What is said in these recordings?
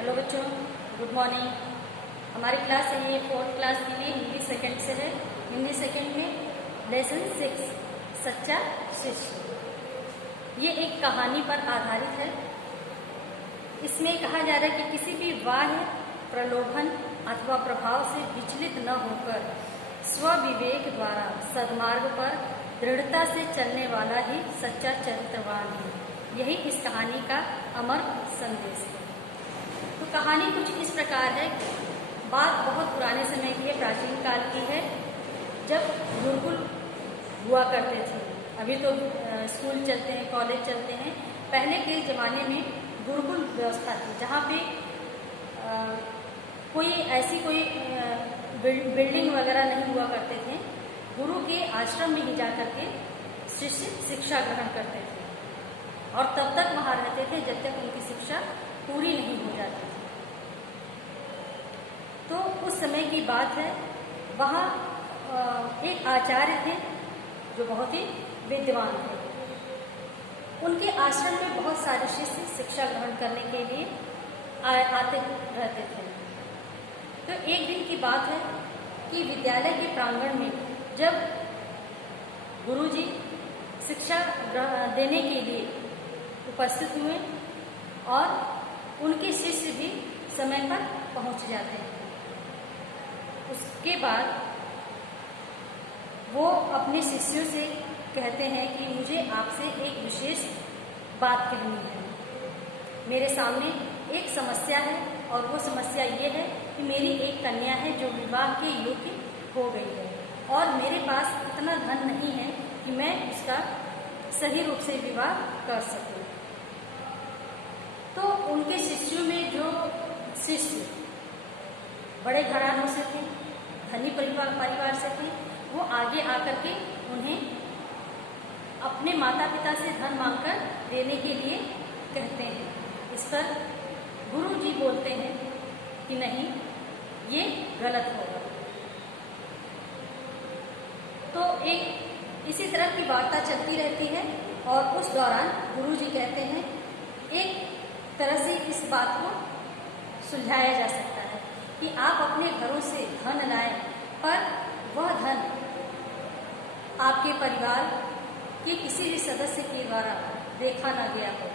Hello बच्चों, good morning. हमारी class है ये 4th क्लास के लिए हिंदी सेकंड से है। हिंदी सेकंड में लेसन 6 सच्चा शिष्य। ये एक कहानी पर आधारित है। इसमें कहा जा रहा है कि किसी भी बाह्य प्रलोभन अथवा प्रभाव से विचलित न होकर स्वविवेक द्वारा सद्मार्ग पर दृढ़ता से चलने वाला ही सच्चा चरित्रवान है। यही इस कहानी का अमर संदेश है। तो कहानी कुछ इस प्रकार है। बात बहुत पुराने समय की है, प्राचीन काल की है, जब गुरुकुल हुआ करते थे। अभी तो स्कूल चलते हैं, कॉलेज चलते हैं। पहले के ज़माने में गुरुकुल व्यवस्था थी, जहाँ पे कोई बिल्डिंग वगैरह नहीं हुआ करते थे। गुरु के आश्रम में ही जा करके शिष्य शिक्षा ग्रहण करते थे और तब तक वहाँ रहते थे जब तक उनकी शिक्षा पूरी नहीं हो जाती थी। तो उस समय की बात है, वहाँ एक आचार्य थे जो बहुत ही विद्वान थे। उनके आश्रम में बहुत सारे शिष्य शिक्षा ग्रहण करने के लिए आते रहते थे। तो एक दिन की बात है कि विद्यालय के प्रांगण में जब गुरुजी शिक्षा देने के लिए उपस्थित हुए और उनके शिष्य भी समय पर पहुंच जाते हैं, उसके बाद वो अपने शिष्यों से कहते हैं कि मुझे आपसे एक विशेष बात कहनी है। मेरे सामने एक समस्या है और वो समस्या ये है कि मेरी एक कन्या है जो विवाह के योग्य हो गई है और मेरे पास इतना धन नहीं है कि मैं उसका सही रूप से विवाह कर सकूं। तो उनके शिष्यों में जो शिष्य बड़े घरानों से थे, धनी परिवार से थे, वो आगे आकर के उन्हें अपने माता पिता से धन मांगकर देने के लिए कहते हैं। इस पर गुरु जी बोलते हैं कि नहीं, ये गलत होगा। तो एक इसी तरह की वार्ता चलती रहती है और उस दौरान गुरु जी कहते हैं एक तरह से इस बात को सुलझाया जा सकता है कि आप अपने घरों से धन लाएं, पर वह धन आपके परिवार के किसी भी सदस्य के द्वारा देखा ना गया हो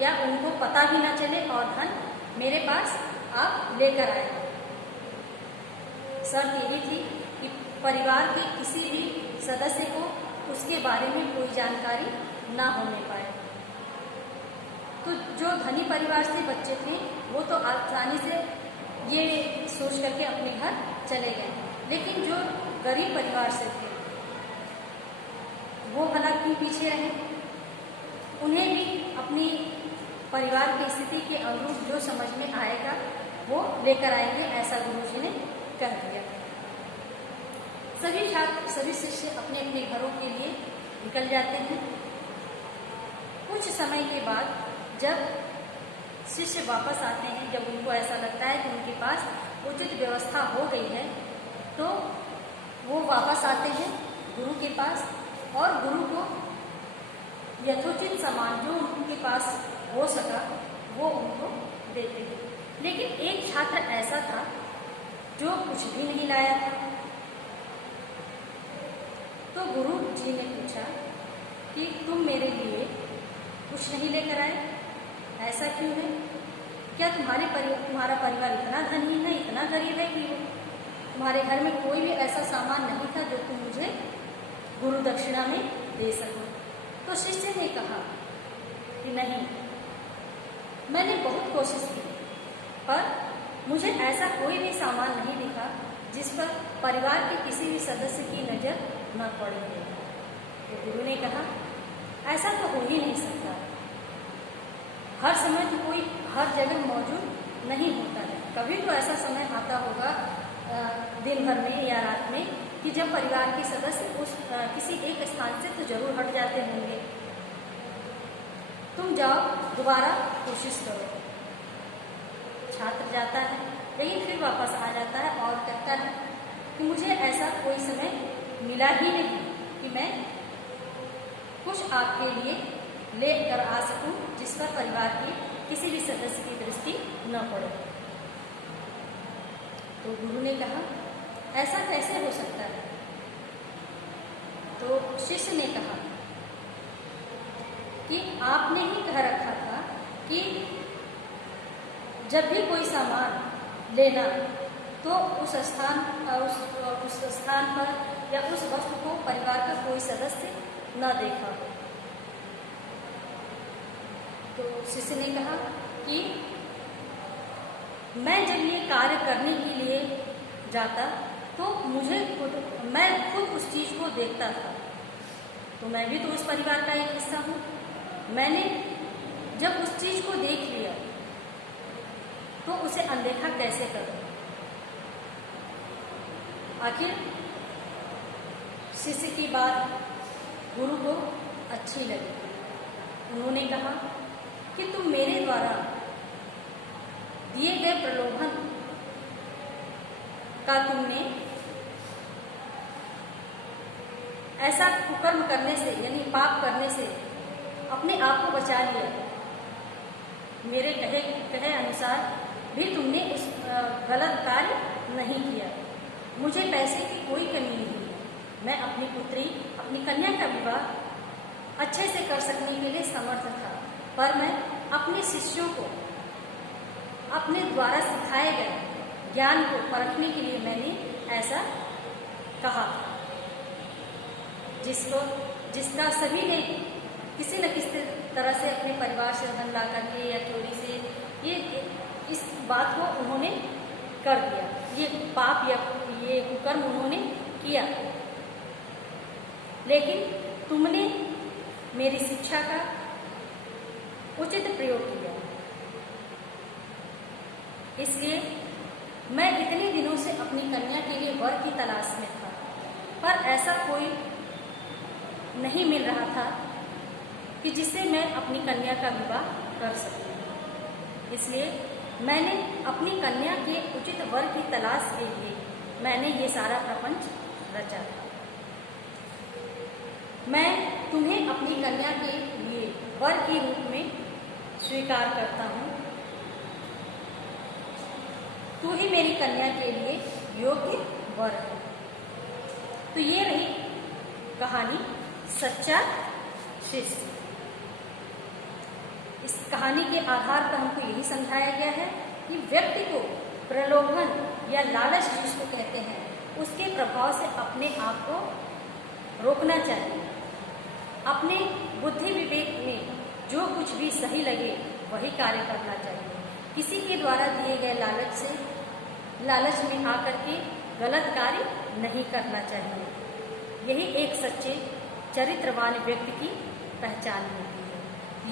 या उनको पता भी ना चले और धन मेरे पास आप लेकर आए। शर्त यही थी कि परिवार के किसी भी सदस्य को उसके बारे में कोई जानकारी ना होने पाए। तो जो धनी परिवार से बच्चे थे वो तो आसानी से ये सोच करके अपने घर चले गए, लेकिन जो गरीब परिवार से थे वो भला क्यों पीछे रहे। उन्हें भी अपनी परिवार की स्थिति के अनुरूप जो समझ में आएगा वो लेकर आएंगे, ऐसा गुरुजी ने कह दिया। सभी छात्र सभी शिष्य अपने अपने घरों के लिए निकल जाते हैं। कुछ समय के बाद जब शिष्य वापस आते हैं, जब उनको ऐसा लगता है कि उनके पास उचित व्यवस्था हो गई है, तो वो वापस आते हैं गुरु के पास और गुरु को यथोचित सामान जो उनके पास हो सका वो उनको देते हैं। लेकिन एक छात्र ऐसा था जो कुछ भी नहीं लाया था। तो गुरु जी ने पूछा कि तुम मेरे लिए कुछ नहीं लेकर आए, ऐसा क्यों है? क्या तुम्हारा परिवार इतना धनी है, इतना गरीब है कि तुम्हारे घर में कोई भी ऐसा सामान नहीं था जो तुम मुझे गुरु दक्षिणा में दे सको? तो शिष्य ने कहा कि नहीं, मैंने बहुत कोशिश की पर मुझे ऐसा कोई भी सामान नहीं दिखा जिस पर परिवार के किसी भी सदस्य की नज़र न पड़े। तो गुरु ने कहा ऐसा तो हो ही नहीं सकता। हर समय तो कोई हर जगह मौजूद नहीं होता है। कभी तो ऐसा समय आता होगा दिन भर में या रात में कि जब परिवार के सदस्य उस किसी एक स्थान से तो जरूर हट जाते होंगे। तुम जाओ, दोबारा कोशिश करो। छात्र जाता है लेकिन फिर वापस आ जाता है और कहता है कि मुझे ऐसा कोई समय मिला ही नहीं कि मैं कुछ आपके लिए ले कर आ सकूं जिस पर परिवार के किसी भी सदस्य की दृष्टि न पड़े। तो गुरु ने कहा, ऐसा कैसे हो सकता है? तो शिष्य ने कहा कि आपने ही कह रखा था कि जब भी कोई सामान लेना तो उस स्थान पर या उस वस्तु को परिवार का कोई सदस्य न देखा हो। तो शिष्य ने कहा कि मैं जब ये कार्य करने के लिए जाता तो मैं खुद उस चीज को देखता था, तो मैं भी तो उस परिवार का एक हिस्सा हूँ। मैंने जब उस चीज को देख लिया तो उसे अनदेखा कैसे करूं? आखिर शिष्य की बात गुरु को अच्छी लगी। उन्होंने कहा कि तुम मेरे द्वारा दिए गए प्रलोभन का तुमने ऐसा कुकर्म करने से यानी पाप करने से अपने आप को बचा लिया। मेरे कहे अनुसार भी तुमने उस गलत कार्य नहीं किया। मुझे पैसे की कोई कमी नहीं है। मैं अपनी पुत्री, अपनी कन्या का विवाह अच्छे से कर सकने के लिए समर्थ था, पर मैं अपने शिष्यों को अपने द्वारा सिखाए गए ज्ञान को परखने के लिए मैंने ऐसा कहा, जिसका सभी ने किसी न किसी तरह से अपने परिवार से धन ला करके या चोरी से इस बात को उन्होंने कर दिया। ये पाप या ये कुकर्म उन्होंने किया, लेकिन तुमने मेरी शिक्षा का उचित प्रयोग किया। इसलिए मैं इतने दिनों से अपनी कन्या के लिए वर की तलाश में था, पर ऐसा कोई नहीं मिल रहा था कि जिससे मैं अपनी कन्या का विवाह कर सकूं। इसलिए मैंने अपनी कन्या के उचित वर की तलाश के लिए मैंने ये सारा प्रपंच रचा। मैं तुम्हें अपनी कन्या के लिए वर के रूप में स्वीकार करता हूँ। तू ही मेरी कन्या के लिए योग्य वर है। तो ये रही कहानी सच्चा शिष्य। इस कहानी के आधार पर हमको यही समझाया गया है कि व्यक्ति को प्रलोभन या लालच जिसको कहते हैं उसके प्रभाव से अपने आप को रोकना चाहिए। अपने बुद्धि विवेक में जो कुछ भी सही लगे वही कार्य करना चाहिए। किसी के द्वारा दिए गए लालच में आकर के गलत कार्य नहीं करना चाहिए। यही एक सच्चे चरित्रवान व्यक्ति की पहचान होती है।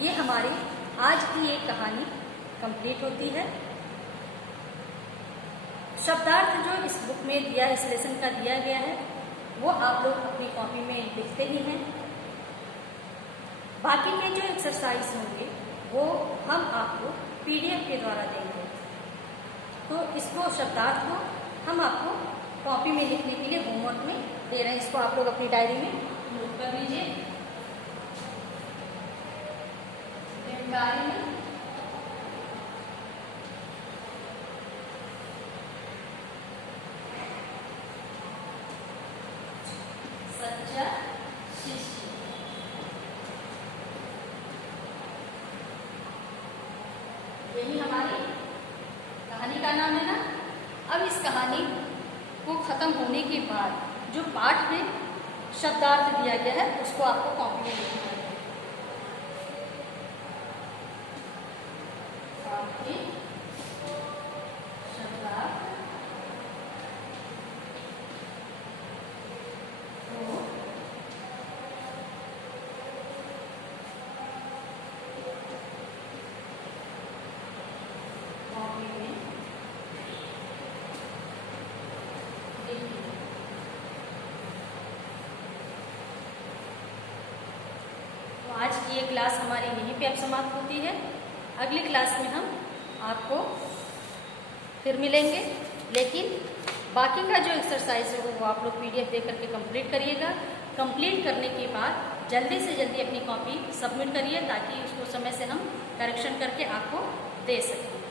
ये हमारी आज की एक कहानी कंप्लीट होती है। शब्दार्थ जो इस बुक में दिया, इस लेसन का दिया गया है, वो आप लोग अपनी कॉपी में लिखते ही हैं। बाकी के जो एक्सरसाइज होंगे वो हम आपको PDF के द्वारा देंगे। तो इसको शब्दार्थ को हम आपको कॉपी में लिखने के लिए होमवर्क में दे रहे हैं। इसको आप लोग अपनी डायरी में नोट कर लीजिए। डायरी में सच्चा शिष्य। यही हमारी कहानी का नाम है ना। अब इस कहानी को खत्म होने के बाद जो पाठ में शब्दार्थ दिया गया है उसको आपको कॉपी में लिखना है। शब्दार्थ कॉपी में आज की ये क्लास हमारी यहीं पे अब समाप्त होती है। अगली क्लास में हम आपको फिर मिलेंगे, लेकिन बाकी का जो एक्सरसाइज है वो आप लोग PDF दे करके कंप्लीट करिएगा। कंप्लीट करने के बाद जल्दी से जल्दी अपनी कॉपी सबमिट करिए ताकि उसको समय से हम करेक्शन करके आपको दे सकें।